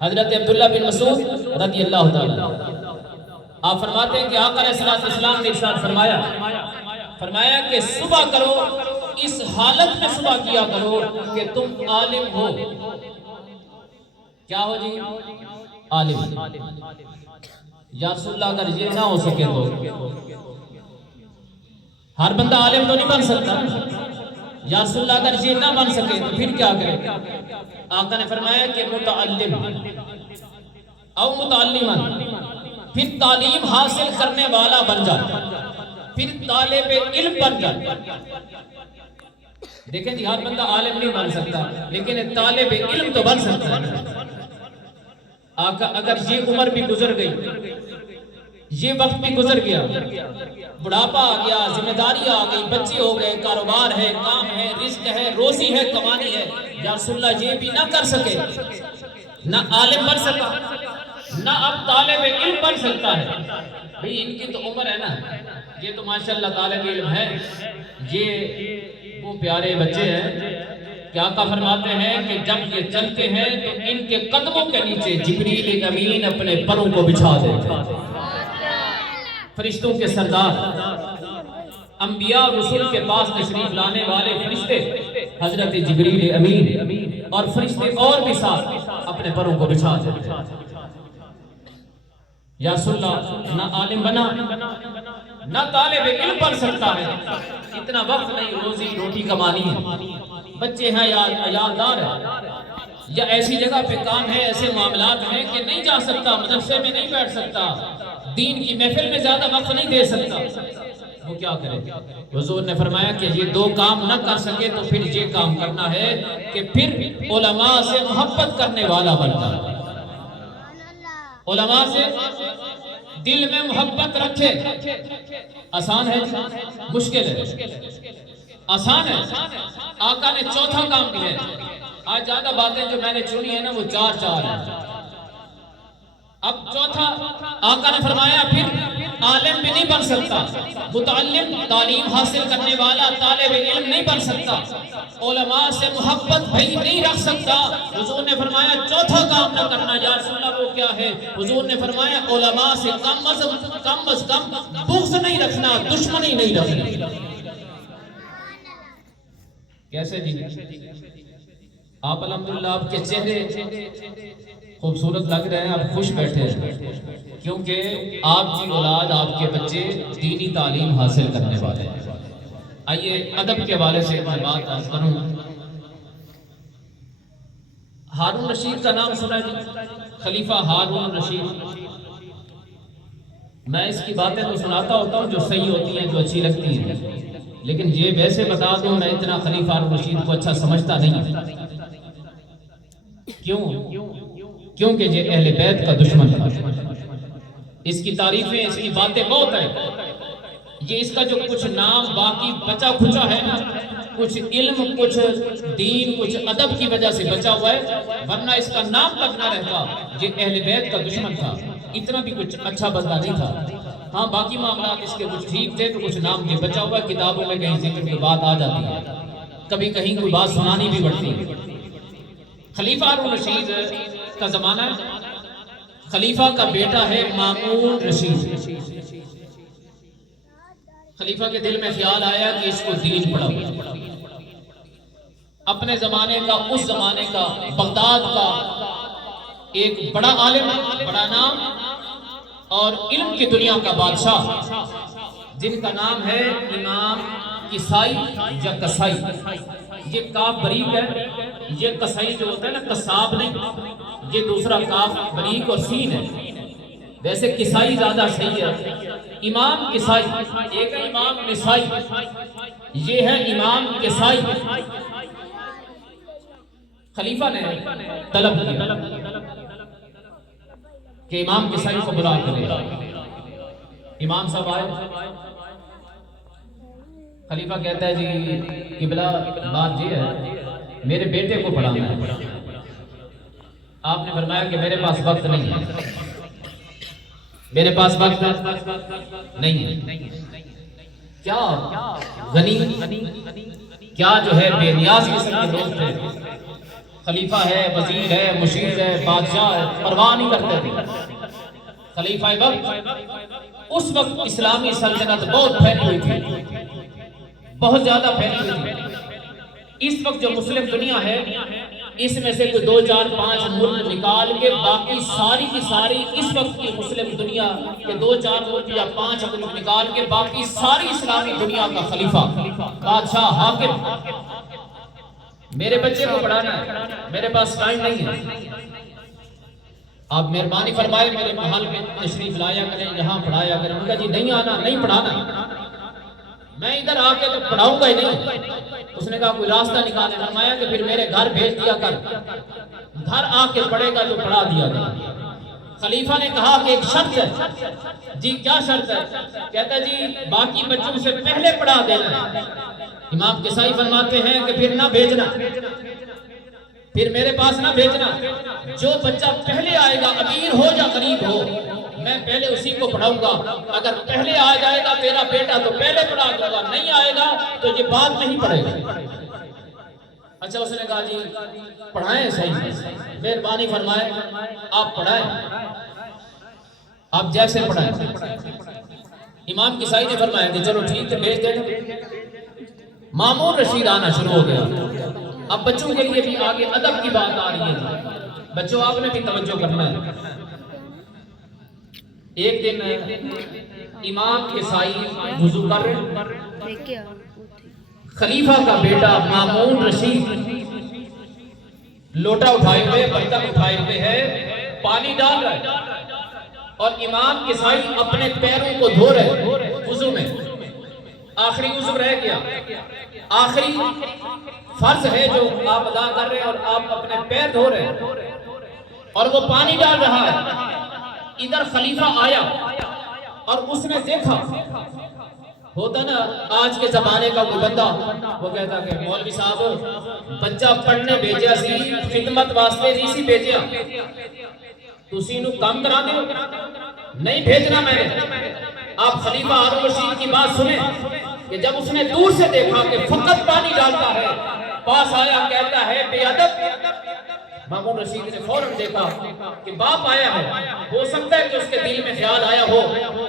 حضرت عبداللہ بن مسعود رضی اللہ تعالیٰ آپ فرماتے ہیں کہ آقا علیہ السلام نے ارشاد فرمایا کہ صبح کرو، اس حالت میں صبح کیا کرو کہ تم عالم ہو۔ کیا ہو جی؟ عالم۔ یا رسول اللہ اگر یہ نہ ہو سکے تو ہر بندہ عالم تو نہیں بن سکتا۔ یا رسول اللہ اگر یہ نہ بن سکے تو پھر کیا کرے؟ آقا نے فرمایا کہ متعلم او متعلما، پھر تعلیم حاصل کرنے والا بن جا، پھر طالب علم بن جا۔ دیکھیں جی ہر بندہ عالم نہیں بن سکتا لیکن طالب علم تو بن سکتا ہے۔ آقا اگر یہ عمر بھی گزر گئی، یہ وقت بھی گزر گیا، بڑھاپا آ گیا، ذمہ داری آ گئی، بچے ہو گئے، کاروبار ہے، کام ہے، رزق ہے، روزی ہے، کمانی ہے، یا رسول اللہ یہ بھی نہ کر سکے، نہ عالم بن سکا، نہ اب طالب علم بن سکتا ہے۔ بھئی ان کی تو عمر ہے نا، یہ تو ماشاءاللہ طالب علم ہے، یہ وہ پیارے بچے ہیں کہ آقا فرماتے ہیں کہ جب یہ چلتے ہیں تو ان کے قدموں کے نیچے جبریل امین اپنے پروں کو بچھا دیتے ہیں۔ فرشتوں کے سردار، انبیاء اور رسول کے پاس تشریف لانے والے فرشتے حضرت جبریل امین اور فرشتے اور بھی ساتھ اپنے پروں کو بچھا دیتے ہیں۔ یا رسول اللہ نہ عالم بنا نہ طالب علم بن سکتا ہے، اتنا وقت نہیں روزی روٹی کمانی ہے، بچے ہیں یا عیالدار ہے یا ایسی جگہ پہ کام ہے، ایسے معاملات ہیں کہ نہیں جا سکتا، مدرسے میں نہیں بیٹھ سکتا، دین کی محفل میں زیادہ وقت نہیں دے سکتا، وہ کیا کرے؟ حضور نے فرمایا کہ یہ دو کام نہ کر سکے تو پھر یہ کام کرنا ہے کہ پھر علماء سے محبت کرنے والا بنتا ہے، علماء سے دل میں محبت رکھے۔ آسان ہے؟ مشکل ہے؟ آسان ہے؟ آقا نے چوتھا کام بھی ہے۔ آج زیادہ باتیں جو میں نے چنی ہیں نا وہ چار ہیں۔ اب چوتھا آقا نے فرمایا پھر عالم بھی نہیں بن سکتا، متعلم تعلیم حاصل کرنے والا طالب علم نہیں بن سکتا، علماء سے محبت بھی نہیں رکھ سکتا۔ حضور نے فرمایا چوتھا کام نہ کرنا۔ یا رسول اللہ وہ کیا ہے؟ حضور نے فرمایا علماء سے کم از کم بغض نہیں رکھنا، دشمنی نہیں رکھنا۔ کیسے جی؟ آپ الحمدللہ آپ کے چہرے خوبصورت لگ رہے ہیں، آپ خوش بیٹھے ہیں کیونکہ آپ کی اولاد، آپ کے بچے دینی تعلیم حاصل کرنے والے ہیں۔ آئیے ادب کے حوالے سے میں بات عرض کروں۔ ہارون رشید کا نام سنا جی؟ خلیفہ ہارون رشید۔ میں اس کی باتیں تو سناتا ہوتا ہوں جو صحیح ہوتی ہیں، جو اچھی لگتی ہیں، لیکن یہ ویسے بتا دوں میں اتنا خلیفہ ہارون رشید کو اچھا سمجھتا نہیں۔ کیونکہ یہ اہل بیت کا دشمن تھا۔ اس کی تعریفیں، اس کی باتیں بہت ہیں۔ یہ اس کا جو کچھ نام باقی بچا کھچا ہے نا، کچھ علم، کچھ دین، کچھ ادب کی وجہ سے بچا ہوا ہے، ورنہ اس کا نام تک نہ رہتا۔ یہ اہل بیت کا دشمن تھا، اتنا بھی کچھ اچھا بندہ نہیں تھا۔ ہاں باقی معاملات اس کے کچھ ٹھیک تھے تو کچھ نام بھی بچا ہوا ہے، کتابوں میں کہیں ذکر کی بات آ جاتی ہے، کبھی کہیں کوئی بات سنانی بھی پڑتی ہے۔ خلیفہ ہارون رشید کا زمانہ ہے، خلیفہ کا بیٹا ہے مامون رشید۔ خلیفہ کے دل میں خیال آیا کہ اس کو دین پڑھاؤ۔ اپنے زمانے کا، اس زمانے کا، بغداد کا ایک بڑا عالم، بڑا نام اور علم کی دنیا کا بادشاہ، جن کا نام ہے امام کسائی یا کسائی۔ یہ کاف بریک ہے، یہ کسائی جو ہوتا ہے نا قصاب نہیں، یہ دوسرا کاف بریک اور سین ہے۔ ویسے کسائی زیادہ صحیح ہے۔ امام کسائی، ایک ہے امام نسائی، یہ ہے امام کسائی۔ خلیفہ نے طلب کیا کہ امام کسائی کو بلا کرے۔ امام صاحب آئے، خلیفہ کہتا ہے جی قبلہ بات یہ ہے میرے بیٹے کو پڑھانا ہے۔ آپ نے فرمایا کہ میرے پاس وقت نہیں ہے، میرے پاس وقت نہیں ہے۔ کیا غنی، کیا جو ہے بے نیاز قسم کے دوست ہیں۔ خلیفہ ہے، وزیر ہے، مشیر ہے، بادشاہ ہے، پرواہ نہیں کرتے تھے۔ خلیفہ وقت، اس وقت اسلامی سلطنت بہت پھیلی ہوئی تھی، بہت زیادہ پھیلی ہوئی تھی۔ اس وقت جو مسلم دنیا ہے، اس میں سے کوئی 2 4 5 ملک نکال کے باقی ساری کی ساری اس وقت کی مسلم دنیا کے 2 4 ملک یا 5 ملک نکال کے باقی ساری اسلامی دنیا کا خلیفہ، بادشاہ، حاکم۔ میرے بچے کو پڑھانا ہے، میرے پاس ٹائم نہیں ہے، آپ مہربانی فرمائے میرے محل میں تشریف لایا کریں، یہاں پڑھایا کریں۔ ان کا جی نہیں آنا، نہیں پڑھانا، میں ادھر آ کے تو پڑھاؤں گا ہی نہیں۔ اس نے کہا کوئی راستہ نکالے، فرمایا کہ پھر میرے گھر بھیج دیا کر، گھر آ کے پڑھے گا تو پڑھا دیا گیا۔ خلیفہ نے کہا کہ ایک شرط ہے۔ جی کیا شرط ہے؟ کہتا جی باقی بچوں سے پہلے پڑھا دینا ہے۔ امام کسائی فرماتے ہیں کہ پھر نہ بھیجنا، پھر میرے پاس نہ بھیجنا، جو بچہ پہلے آئے گا، امیر ہو یا غریب ہو، میں پہلے اسی کو پڑھاؤں گا۔ اگر پہلے آ جائے گا تیرا بیٹا تو پہلے پڑھا دوں گا، نہیں آئے گا تو یہ بات نہیں پڑھے گا۔ اچھا اس نے کہا جی پڑھائیں، صحیح، مہربانی فرمائے آپ پڑھائیں، آپ جیسے پڑھائیں۔ امام کسائی نے فرمایا کہ چلو ٹھیک ہے بھیج دیں۔ مامون رشید آنا شروع ہو گیا۔ اب بچوں کے لیے بھی آگے ادب کی بات آ رہی ہے، بچوں آپ نے بھی توجہ کرنا ہے۔ ایک دن امام کسائی وضو کر رہے، خلیفہ کا بیٹا مامون رشید لوٹا اٹھائے ہوئے، برتن اٹھائے ہوئے ہے، پانی ڈال رہا ہے، اور امام کسائی اپنے پیروں کو دھو رہے وضو میں۔ آخری وضو رہ گیا، آخری فرض ہے جو آپ ادا کر رہے ہیں، اور آپ اپنے پیر دھو رہے ہیں اور وہ پانی ڈال رہا ہے۔ ادھر خلیفہ آیا اور اس نے دیکھا، ہوتا نا آج کے زمانے کا کوئی بندہ، وہ کہتا کہ مولوی صاحب بچہ پڑھنے بھیجیا سی، خدمت واسطے نہیں سی بھیجیا، تسی نو کام کرا دیو، نہیں بھیجنا میں نے۔ آپ خلیفہ ہارون رشید کی بات سنیں کہ جب اس نے دور سے دیکھا کہ فقط پانی ڈالتا ہے، پاس آیا کہتا ہے بے ادب۔ مامون رشید نے فوراً دیکھا کہ باپ آیا ہے، ہو سکتا ہے کہ اس کے دل میں خیال آیا ہو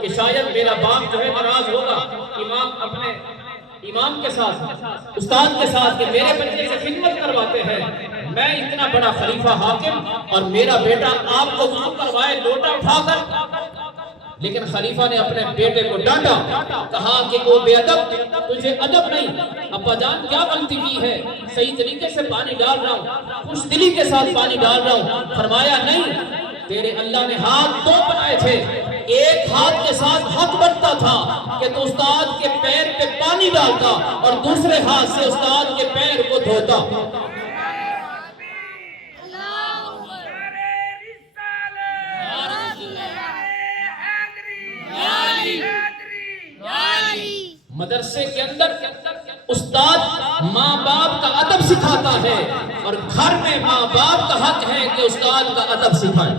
کہ شاید میرا باپ جو ہے ناراض ہوگا۔ امام اپنے امام کے ساتھ، استاد کے ساتھ، کہ میرے بچے سے خدمت کرواتے ہیں، میں اتنا بڑا خلیفہ حاکم اور میرا بیٹا آپ کو وضو کروائے لوٹا اٹھا کر۔ لیکن خلیفہ نے اپنے بیٹے کو ڈانٹا، کہا کہ وہ بے ادب، تجھے ادب نہیں، ابا جان کیا غلطی کی ہے، صحیح طریقے سے پانی ڈال رہا ہوں، خوش دلی کے ساتھ پانی ڈال رہا ہوں۔ فرمایا نہیں، تیرے اللہ نے ہاتھ 2 بنائے تھے، ایک ہاتھ کے ساتھ حق بنتا تھا کہ تو استاد کے پیر پہ پانی ڈالتا اور دوسرے ہاتھ سے استاد کے پیر کو دھوتا۔ مدرسے کے اندر استاد ماں باپ کا ادب سکھاتا ہے، اور گھر میں ماں باپ کا حق ہے کہ استاد کا ادب سکھائے۔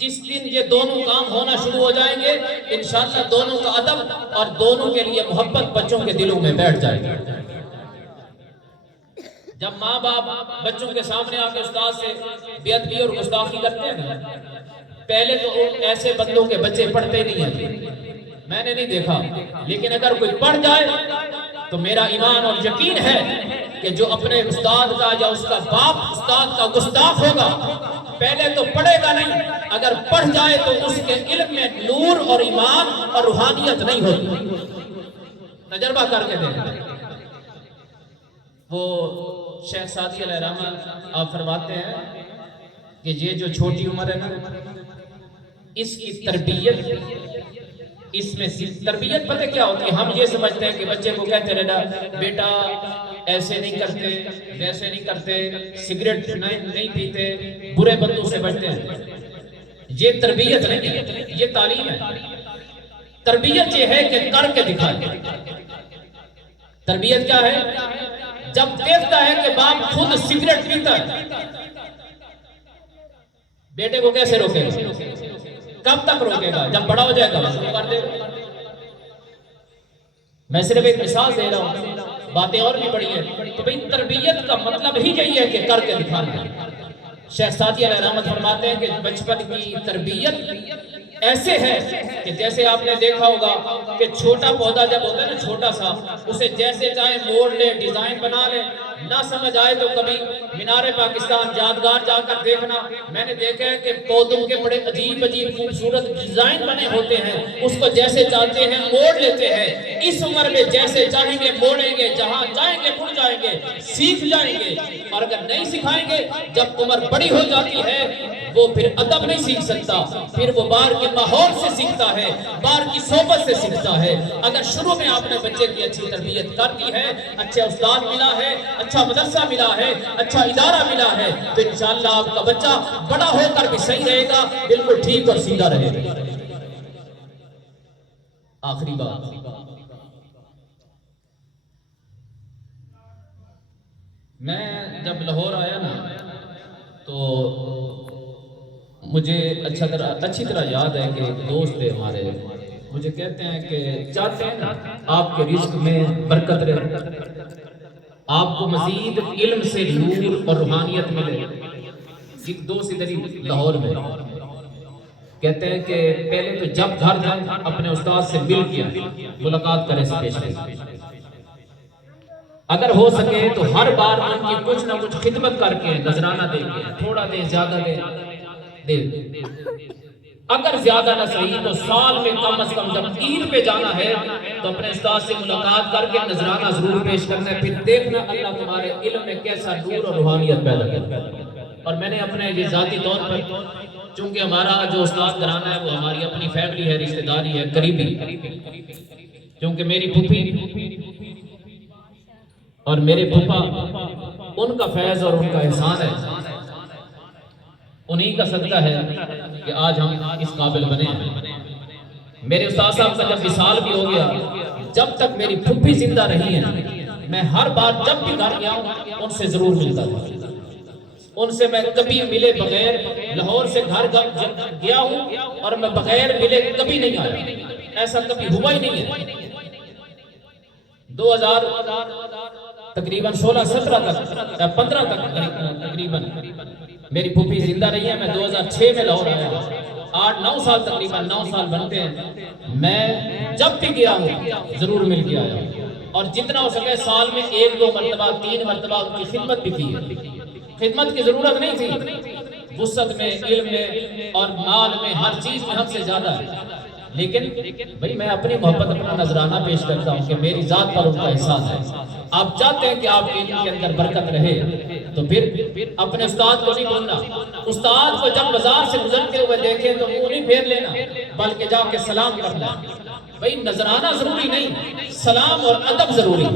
جس دن یہ دونوں کام ہونا شروع ہو جائیں گے، انشاءاللہ دونوں کا ادب اور دونوں کے لیے محبت بچوں کے دلوں میں بیٹھ جائے گی۔ جب ماں باپ بچوں کے سامنے آ کے استاد سے بے ادبی اور گستاخی کرتے ہیں، پہلے تو ایسے بندوں کے بچے پڑھتے نہیں ہیں، میں نے نہیں دیکھا، لیکن اگر کوئی پڑھ جائے تو میرا ایمان اور یقین ہے کہ جو اپنے استاد کا یا اس کا باپ استاد کا گستاخ ہوگا، پہلے تو پڑھے گا نہیں، اگر پڑھ جائے تو اس کے علم میں نور اور ایمان اور روحانیت نہیں ہوتی۔ تجربہ کر کے دیکھیں۔ وہ شیخ سعدی علیہ رحمہ آپ فرماتے ہیں کہ یہ جو چھوٹی عمر ہے نا، اس کی تربیت، اس میں تربیت پتہ کیا ہوتی ہے؟ ہم یہ سمجھتے ہیں کہ بچے کو کہتے رہنا بیٹا ایسے نہیں کرتے، ویسے نہیں کرتے، سگریٹ نہیں پیتے، برے بندوں سے بچتے ہیں۔ یہ تربیت نہیں ہے، یہ تعلیم ہے۔ تربیت یہ ہے کہ کر کے دکھائے۔ تربیت کیا ہے؟ جب دیکھتا ہے کہ باپ خود سگریٹ پیتا ہے، بیٹے کو کیسے روکے گا؟ کب تک روکے گا؟ جب بڑا ہو جائے گا شروع کر دے گا۔ میں صرف ایک مثال دے رہا ہوں باتیں اور بھی بڑی ہیں. تو بھئی تربیت کا مطلب ہی یہی ہے کہ کر کے دکھانا ہے. شیخ سعدی علیہ رحمت فرماتے ہیں کہ بچپن کی تربیت ایسے ہے کہ جیسے آپ نے دیکھا ہوگا کہ چھوٹا پودا جب ہوتا ہے نا چھوٹا سا، اسے جیسے چاہے موڑ لے، ڈیزائن بنا لے، نہ سمجھ آئے تو کبھی مینار پاکستان یادگار جا کر دیکھنا. میں نے دیکھا ہے کہ پودوں کے بڑے عجیب عجیب خوبصورت ڈیزائن بنے ہوتے ہیں، اس کو جیسے چاہتے ہیں موڑ لیتے ہیں. اس عمر میں جیسے چاہیں گے موڑیں گے، جہاں جائیں گے مڑ جائیں گے، سیکھ جائیں گے. اور اگر نہیں سکھائیں گے، جب عمر بڑی ہو جاتی ہے وہ پھر ادب نہیں سیکھ سکتا، پھر وہ باہر کے ماحول سے سیکھتا ہے، باہر کی صحبت سے سیکھتا ہے. اگر شروع میں آپ نے بچے کی اچھی تربیت کر دی ہے، اچھا استاد ملا ہے، اچھا مدرسہ ملا ہے، اچھا ادارہ ملا ہے، تو انشاءاللہ آپ کا بچہ بڑا ہو کر بھی صحیح رہے گا، بالکل ٹھیک اور سیدھا رہے گا. آخری بات، میں جب لاہور آیا نا تو مجھے اچھی طرح یاد ہے کہ ایک دوست تھے ہمارے، مجھے کہتے ہیں کہ چاہتے ہیں نا آپ کے رزق میں برکت رہے، آپ کو مزید علم سے نور اور روحانیت ملے. ایک دوست ادھر ہی لاہور میں کہتے ہیں کہ پہلے تو جب گھر جائیں اپنے استاد سے مل کے ملاقات کریں سے پیش کریں، اگر ہو سکے تو ہر بار ان کی کچھ نہ کچھ خدمت کر کے نذرانہ دے کے، تھوڑا دے زیادہ دے، اگر زیادہ نہ صحیح تو سال میں کم از کم جب عید پہ جانا ہے تو اپنے استاد سے ملاقات کر کے نذرانہ ضرور پیش کرنا ہے. پھر دیکھنا اللہ تمہارے علم میں کیسا نور اور روحانیت پیدا کرتا. اور میں نے اپنے یہ ذاتی طور پر، چونکہ ہمارا جو استاد گھرانہ ہے وہ ہماری اپنی فیملی ہے، رشتہ داری ہے، قریبی، کیونکہ میری پھوپھی اور میرے پھوپا ان کا فیض اور ان کا احسان ہے، انہی کا صدقہ ہے کہ آج ہم اس قابل بنے ہیں. میرے استاد صاحب کا جب وصال بھی ہو گیا، جب تک میری پھوپھی زندہ رہی ہیں میں ہر بار جب بھی گھر گیا ہوں ان سے ضرور ملتا تھا. ان سے میں کبھی ملے بغیر لاہور سے گھر گیا ہوں اور میں بغیر ملے کبھی نہیں آیا، ایسا کبھی ہوا ہی نہیں ہے. 2000 تقریباً 16-17 تک یا 15 تک تقریباً میری پھوپھی زندہ رہی ہے. میں 2006 میں لاہور آیا، 8-9 سال تقریباً 9 سال بنتے ہیں. میں جب بھی گیا ہوں ضرور مل کے آیا، اور جتنا ہو سکے سال میں 1-2 مرتبہ 3 مرتبہ ان کی خدمت بھی کی ہے. خدمت کی ضرورت نہیں تھی، وسعت میں، علم میں اور مال میں، ہر چیز میں ہم سے زیادہ ہے، لیکن بھئی میں اپنی محبت اپنا نذرانہ پیش کرتا ہوں کہ میری ذات پر ان کا احساس ہے. آپ چاہتے ہیں کہ آپ کے علم کے اندر برکت رہے تو پھر اپنے استاد کو نہیں بھولنا. استاد کو جب بازار سے گزرتے ہوئے دیکھیں تو منہ نہیں پھیر لینا، بلکہ جا کے سلام کرنا. بھئی نذرانہ ضروری نہیں، سلام اور ادب ضروری.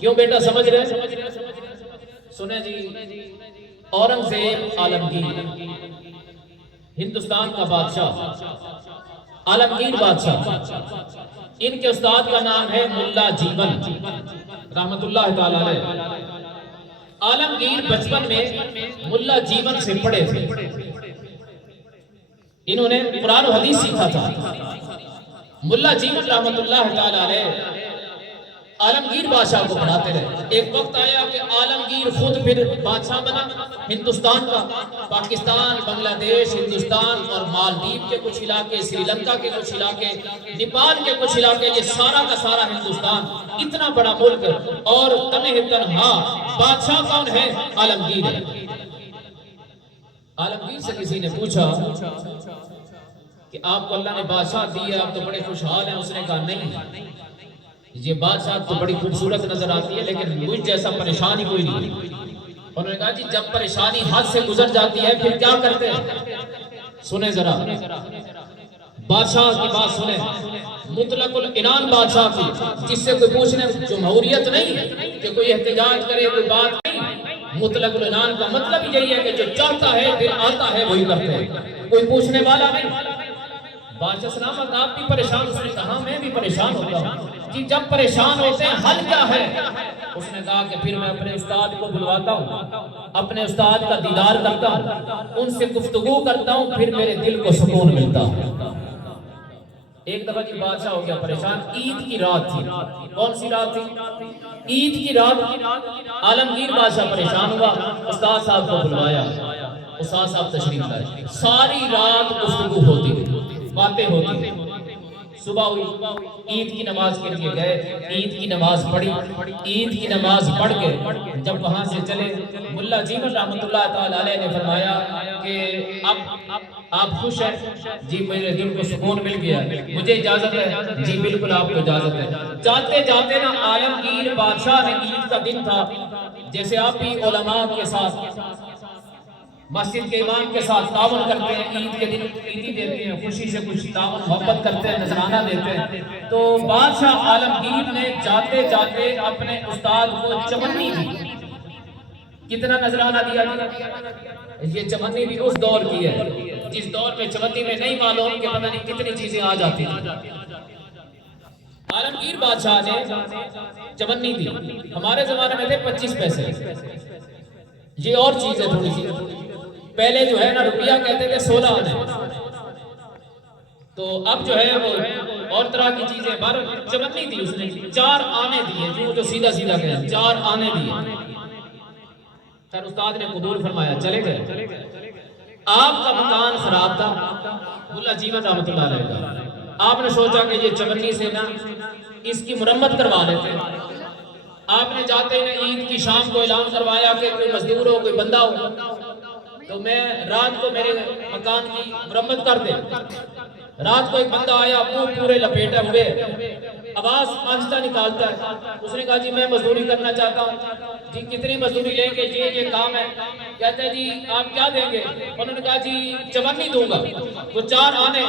کیوں بیٹا سمجھ رہے؟ سنیں جی، اورنگزیب عالمگیر ہندوستان کا بادشاہ، عالمگیر بادشاہ، ان کے استاد کا نام ہے ملا جیون رحمت اللہ تعالی علیہ. عالمگیر بچپن میں ملا جیون سے پڑھے تھے، انہوں نے قرآن و حدیث سیکھا تھا. ملا جیون رحمت اللہ تعالی علیہ عالمگیر بادشاہ کو پڑھاتے رہے. ایک وقت آیا کہ عالمگیر خود پھر بادشاہ بنا ہندوستان کا. پاکستان، بنگلہ دیش، ہندوستان اور مالدیپ کے کچھ علاقے، سری لنکا کے کچھ علاقے، نیپال کے کچھ علاقے، یہ سارا کا سارا ہندوستان اتنا بڑا ملک، اور تنہا بادشاہ کون ہے؟ عالمگیر ہے. عالمگیر سے کسی نے پوچھا کہ آپ کو اللہ نے بادشاہ دی ہے، آپ تو بڑے خوشحال ہیں. اس نے کہا نہیں، یہ بادشاہ تو بڑی خوبصورت نظر آتی ہے لیکن مجھ جیسا پریشانی کوئی نہیں. انہوں نے کہا جی جب پریشانی حد سے گزر جاتی ہے پھر کیا کرتے ہیں؟ سنیں ذرا بادشاہ کی بات سنیں، مطلق العنان بادشاہ کی، جس سے کوئی پوچھنے جمہوریت نہیں کہ کوئی احتجاج کرے، کوئی بات نہیں. مطلق العنان کا مطلب یہی ہے کہ جو چاہتا ہے پھر آتا ہے وہی کرتے ہیں، کوئی پوچھنے والا نہیں. بادشاہ سلامت آپ بھی پریشان؟ اس نے کہا میں بھی پریشان ہوتا ہوں. جی جب پریشان ہوتے ہیں حل کیا ہے؟ اس نے کہا کہ پھر میں اپنے استاد کو بلواتا ہوں، اپنے استاد کا دیدار کرتا ہوں، ان سے گفتگو کرتا ہوں، پھر میرے دل کو سکون ملتا ہے. ایک دفعہ جی بادشاہ ہو گیا پریشان، عید کی رات تھی. کون سی رات تھی؟ عید کی رات. عالمگیر بادشاہ پریشان ہوا، استاد صاحب کو بلوایا. استاد صاحب تشریف لائے. ساری رات گفتگو ہوتی تھی، باتیں ہوتی تھی. صبح ہوئی، عید کی نماز کے لیے گئے، عید کی نماز پڑھی. عید کی نماز پڑھ کے جب وہاں سے چلے، ملا جیون رحمۃ اللہ تعالی علیہ نے فرمایا کہ اب آپ خوش ہیں؟ جی میرے دل کو سکون مل گیا، مجھے اجازت ہے؟ جی بالکل آپ کو اجازت ہے. جاتے جاتے نا عالمگیر بادشاہ نے، عید کا دن تھا، جیسے آپ بھی علماء کے ساتھ، مسجد کے امام کے ساتھ تعاون کرتے ہیں، عید کے دن عیدی دیتے ہیں، خوشی سے کچھ تعاون محبت کرتے ہیں، نذرانہ دیتے ہیں. تو بادشاہ عالمگیر نے جاتے جاتے اپنے استاد کو چمنی دی. کتنا نذرانہ دیا جی؟ یہ چمنی بھی اس دور کی ہے جس دور میں چمنی میں نہیں معلوم کہ پتہ نہیں کتنی چیزیں آ جاتی تھی. عالمگیر بادشاہ نے چمنی دی. ہمارے زمانے میں تھے 25 پیسے. یہ اور چیز ہے تھوڑی سی. پہلے جو ہے نا روپیہ کہتے تھے 16 آنے، تو اب جو ہے وہ اور طرح کی چیزیں. بار چمنی دی اس نے، 4 آنے دیے، جو سیدھا سیدھا کہا 4 آنے دیے. خیر استاد نے قبول فرمایا، چلے گئے. آپ کا مکان خراب تھا، ملا جیون رحمۃ اللہ علیہ کا. آپ نے سوچا کہ یہ چمنی سے نا اس کی مرمت کروا لیتے ہیں. آپ نے جاتے ہی عید کی شام کو اعلان کروایا کہ کوئی مزدور ہو، کوئی بندہ ہو تو میں رات کو میرے مکان کی مرمت کر دے. رات کو ایک بندہ آیا، منہ پورے لپیٹے ہوئے، آواز آہستہ نکالتا ہے. اس نے کہا جی میں مزدوری کرنا چاہتا ہوں. جی کتنی مزدوری لیں گے؟ یہ کام ہے. کہتا ہے جی آپ کیا دیں گے؟ انہوں نے کہا جی چمنی دوں گا. وہ 4 آنے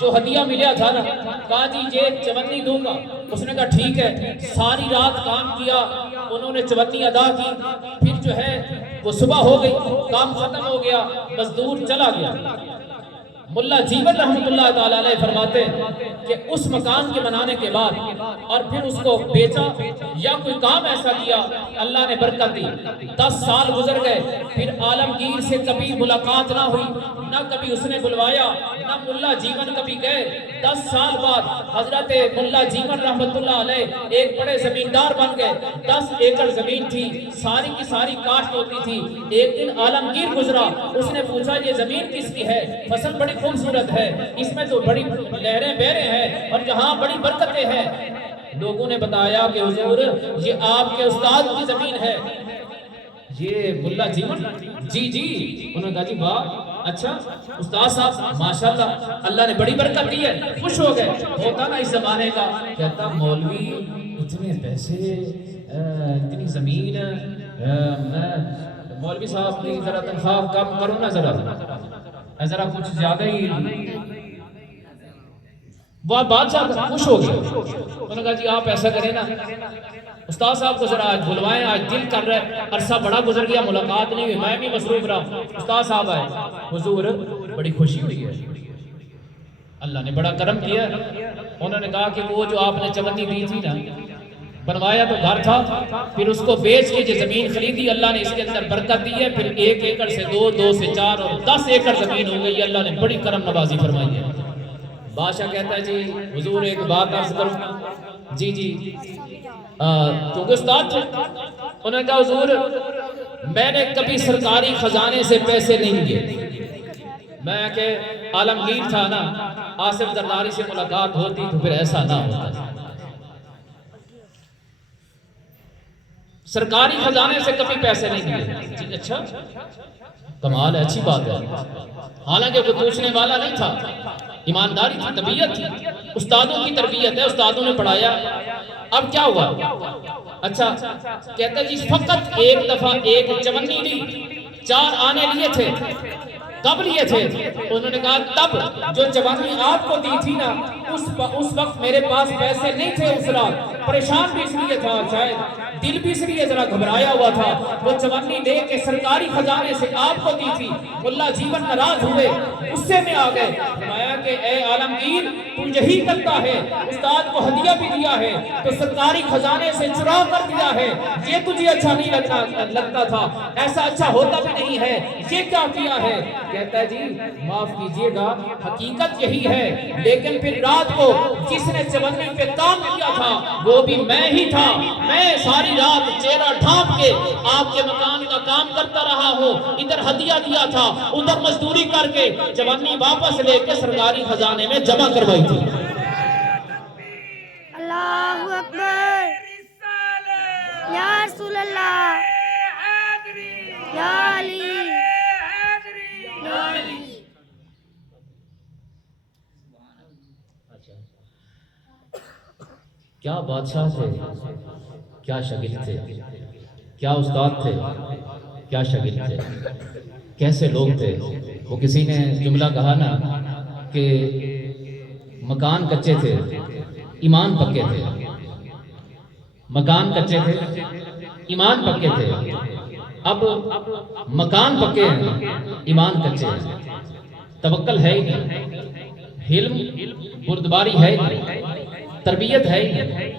جو ہدیہ ملیا تھا نا، کہا جی یہ چمنی دوں گا. اس نے کہا ٹھیک ہے. ساری رات کام کیا، انہوں نے چمنی ادا کی. پھر جو ہے وہ صبح ہو گئی، کام ختم ہو گیا، مزدور چلا گیا. ملا جیون رحمۃ اللہ تعالیٰ علیہ فرماتے ہیں کہ اس مکان کے بنانے کے بعد اور پھر اس کو بیچا یا کوئی کام ایسا کیا، اللہ نے برکت دی. 10 سال گزر گئے، پھر عالمگیر سے کبھی ملاقات نہ ہوئی، نہ کبھی اس نے بلوایا، نہ ملا جیون کبھی گئے. 10 سال بعد حضرت ملا جیون رحمۃ اللہ علیہ ایک بڑے زمیندار بن گئے. 10 ایکڑ زمین تھی، ساری کی ساری کاشت ہوتی تھی. ایک دن عالمگیر گزرا، اس نے پوچھا یہ زمین کس کی ہے؟ فصل بڑی خوبصورت ہے، اس میں تو بڑی لہریں بہریں ہیں اور یہاں بڑی برکتیں ہیں. لوگوں نے بتایا کہ حضور یہ آپ کے استاد کی زمین ہے. یہ ملا جیون جی. انہوں نے کہا جی واہ، اچھا استاد صاحب ماشاءاللہ، اللہ نے بڑی برکت دی ہے. خوش ہو گئے. ہوتا نا اس زمانے کا، کہتا مولوی اتنے پیسے، اتنی زمین، میں مولوی صاحب کی ذرا تنخواہ کم کرو نا، ذرا کچھ زیادہ ہی. وہ بادشاہ خوش ہو گیا. انہوں نے کہا جی آپ ایسا کریں نا، استاد صاحب کو ذرا آج بلوائیں، آج دل کر رہے، عرصہ بڑا گزر گیا، ملاقات نہیں ہوئی، میں بھی مصروف رہا. استاد صاحب آئے. حضور بڑی خوشی ہوئی ہے، اللہ نے بڑا کرم کیا. انہوں نے کہا کہ وہ جو آپ نے چمنی دی تھی نا، بنوایا تو گھر تھا، پھر اس کو بیچ کے جو زمین خریدی، اللہ نے اس کے اندر برکت دی ہے. پھر 1 ایکڑ سے 2، 2 سے 4 اور 10 ایکڑ زمین ہو گئی. اللہ نے بڑی کرم نوازی فرمائی ہے. بادشاہ کہتا ہے جی حضور ایک بات عرض کروں. جی کیونکہ استاد تھے. انہوں نے کہا حضور میں نے کبھی سرکاری خزانے سے پیسے نہیں لیے. میں کہ عالمگیر تھا نا، آصف زرداری سے ملاقات ہوتی تو پھر ایسا نہ ہوتا. سرکاری خزانے سے کبھی پیسے نہیں دیے. جی اچھا، کمال ہے، اچھی بات ہے. حالانکہ کوئی پوچھنے والا نہیں تھا، ایمانداری تھی، طبیعت تھی. استادوں کی تربیت ہے، استادوں نے پڑھایا. اب کیا ہوا؟ اچھا کہتا جی فقط ایک دفعہ ایک چمنی لی، 4 آنے لیے تھے. کب لیے تھے؟ انہوں نے کہا تب جو چمنی آپ کو دی تھی نا، اس وقت میرے پاس پیسے نہیں تھے. اس رات پریشان بھی اس لیے تھا، شاید دل بھی اس لیے ذرا گھبرایا ہوا تھا. وہ چمنی لے کے سرکاری خزانے سے آپ کو دی تھی. ملا جیون ناراض ہوئے، غصے میں آ گئے. فرمایا کہ اے عالمگیر تو یہی کرتا ہے، استاد کو ہدیہ بھی دیا ہے تو سرکاری خزانے سے چرا کر دیا ہے. یہ تجھے اچھا نہیں لگتا تھا، ایسا اچھا ہوتا بھی نہیں ہے. یہ کیا کیا ہے؟ کہتا ہے جی معاف کیجئے گا حقیقت یہی ہے، لیکن پھر رات کو جس نے چونی پہ کام کیا تھا وہ بھی میں ہی تھا، میں ساری رات چہرہ ڈھانپ کے آپ کے مکان کا کام کرتا رہا ہوں، ادھر ہدیہ دیا تھا، ادھر مزدوری کر کے چونی واپس لے کے سرکاری خزانے میں جمع کروائی تھی۔ اللہ اکبر، یا رسول اللہ، یا علی، یا علی۔ کیا بادشاہ تھے، کیا شاگرد تھے، کیا استاد تھے، کیا شاگرد تھے، کیسے لوگ تھے۔ وہ کسی نے جملہ کہا نا کہ مکان کچے تھے، ایمان پکے تھے، مکان کچے تھے، ایمان پکے تھے۔ اب مکان پکے ہیں، ایمان کچے ہیں، توکل ہے ہی نہیں، علم بردباری ہے ہی نہیں، تربیت ہے ہی نہیں۔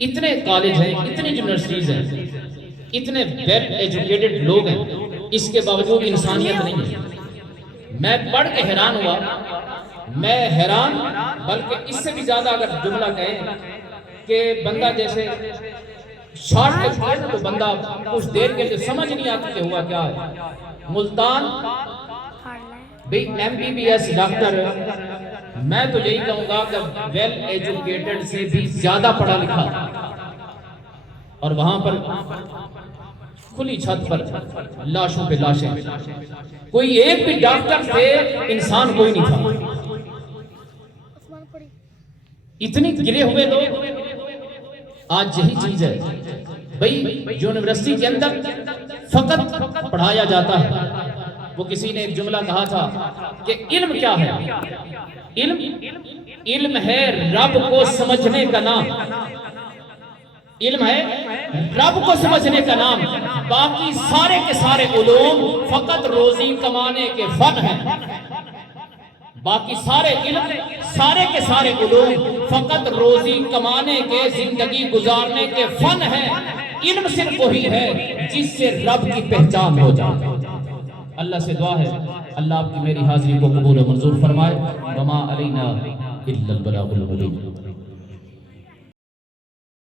اتنے کالج ہیں، اتنی یونیورسٹیز ہیں، اتنے ویل ایجوکیٹڈ لوگ ہیں، اس کے باوجود انسانیت نہیں ہے۔ میں پڑھ کے حیران ہوا، میں حیران، بلکہ اس سے بھی زیادہ اگر جملہ کہیں کہ بندہ جیسے شارٹ لگتی ہے نا تو بندہ کچھ دیر کے لیے سمجھ نہیں آتی کہ ہوا کیا ہے۔ ملتان بھی MBBS ڈاکٹر، میں تو یہی کہوں گا کہ ویل ایجوکیٹڈ سے بھی زیادہ پڑھا لکھا، اور وہاں پر کھلی چھت پر لاشوں پہ لاشیں، کوئی ایک بھی ڈاکٹر تھے، انسان کوئی نہیں تھا۔ اتنی گرے ہوئے لوگ، آج یہی چیز ہے بھئی، یونیورسٹی کے اندر فقط پڑھایا جاتا ہے۔ وہ کسی نے ایک جملہ کہا تھا کہ علم کیا ہے؟ علم ہے رب کو سمجھنے کا نام، علم ہے رب کو سمجھنے کا نام، باقی سارے کے سارے علوم فقط روزی کمانے کے فن ہیں۔ باقی سارے علم، سارے کے سارے علوم فقط روزی کمانے کے، زندگی گزارنے کے فن ہیں۔ علم صرف وہی ہے جس سے رب کی پہچان ہو جائے۔ اللہ سے دعا ہے اللہ آپ کی میری حاضری کو قبول و منظور فرمائے۔ وما علینا الا البلاغ المبین۔